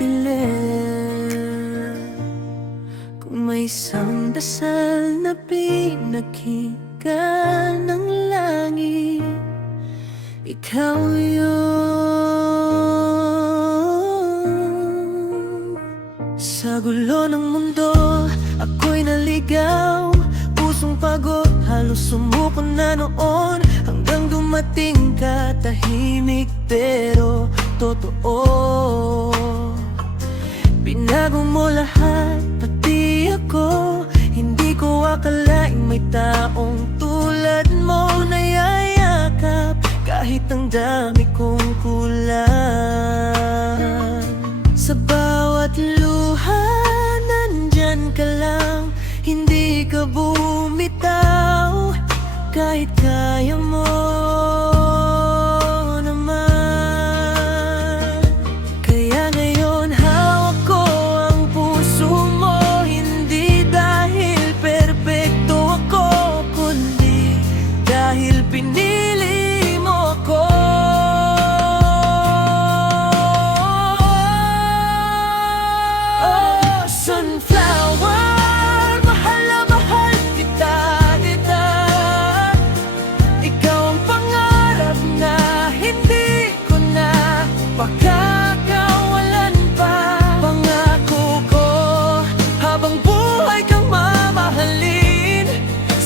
pilit. Kung may isang dasal na pinaghiga ng langit, ikaw yun. Sa gulo ng mundo, ako'y naligaw. Pusong pagod, halos sumuko na noon. Hanggang dumating ka, tahimik pero totoo. Binago mo lahat, pati ako. Hindi ko akalaing may taong tulad mo na yayakap kahit ang dami kong kulang. Sa bawat luha, nandyan ka lang. Hindi ka bumitaw kahit kaya mo naman. Kaya ngayon hawak ko ang puso mo. Hindi dahil perpekto ako, kundi dahil pinili mo ako. Oh, sunflower, mahal na mahal kita, kita. Ikaw ang pangarap na hindi ko na pakakawalan pa. Pangako ko, habang buhay kang mamahalin.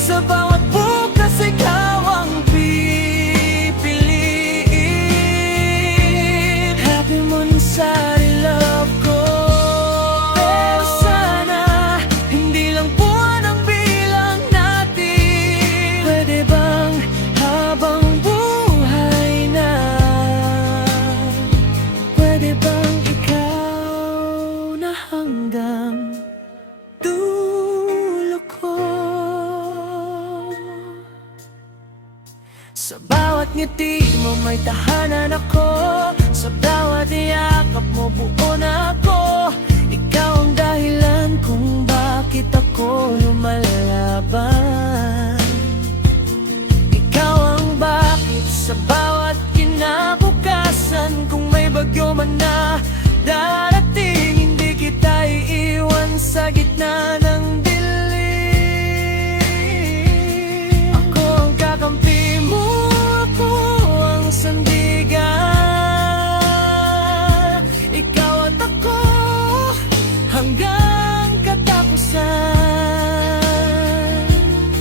Sa bawat bukas ikaw ang pipiliin. Happy Monsari love ko. Pero sana hindi lang buwan ang bilang natin. Pwede bang habang buhay na? Pwede bang ikaw na hanggang dulo ko? Sa bawat ngiti mo may tahanan ako. Sa bawat yakap mo buo na ako. Ikaw ang dahilan kung bakit ako lumalaban. Ikaw ang bakit sa bawat kinabukasan. Kung may bagyo man na darating, hindi kita iiwan sa gitna ng dilim. Ako ang kakampi mo, ako ang sandigan. Ikaw at ako hanggang katapusan.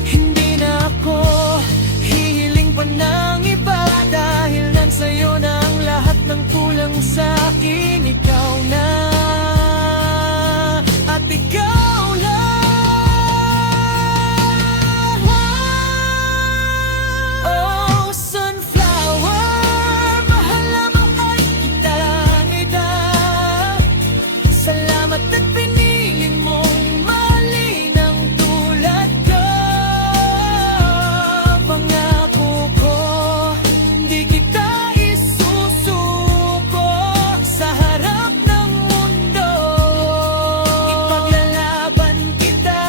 Hindi na ako hihiling pa ng iba, dahil nansa'yo na ang lahat ng kulang sa'kin. Ikaw na at ikaw lang. Oh, sunflower, mahal na mahal kita, ida. Salamat at pinili mong mahalin ang tulad ko. Pangako ko, hindi kita isusuko. Sa harap ng mundo, ipaglalaban kita.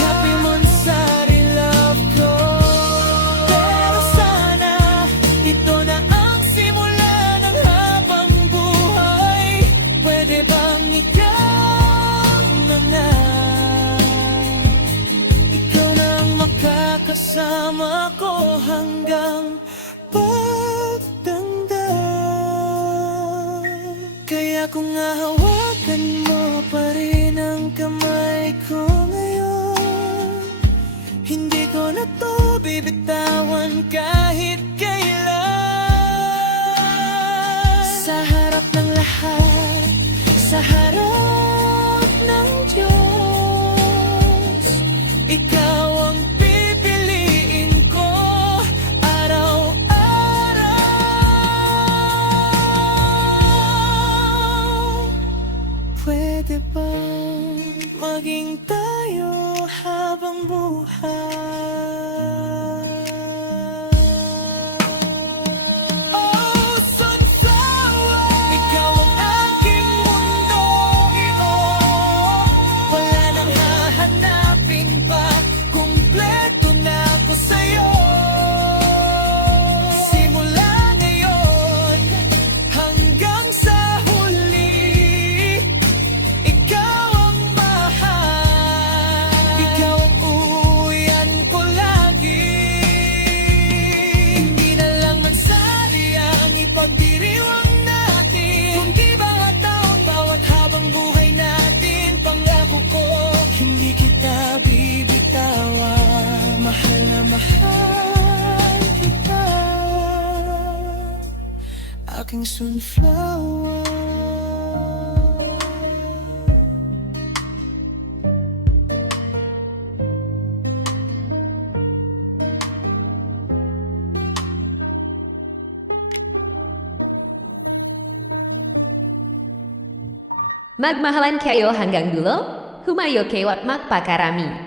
Happy Monsari love ko. Pero sana ito na ang simula ng habang buhay. Pwede bang ikaw na nga? Ikaw na ang makakasama ko hanggang pagtanda. Kaya kung hahawakan mo pa rin ang kamay ko ngayon, hindi ko na to bibitawan kahit kailan. Sa harap ng lahat, sa harap ng Diyos, ikaw ang pipiliin ko araw-araw. Pwede bang maging tayo habang buhay? Oh, sunflower, ikaw ang aking mundo. Wala nang hahanapin pa, kumpleto na ako sa'yo. Simula ngayon hanggang sa huli. sunflower. Magmahalan kayo hanggang dulo, humayo kayo at magpakarami.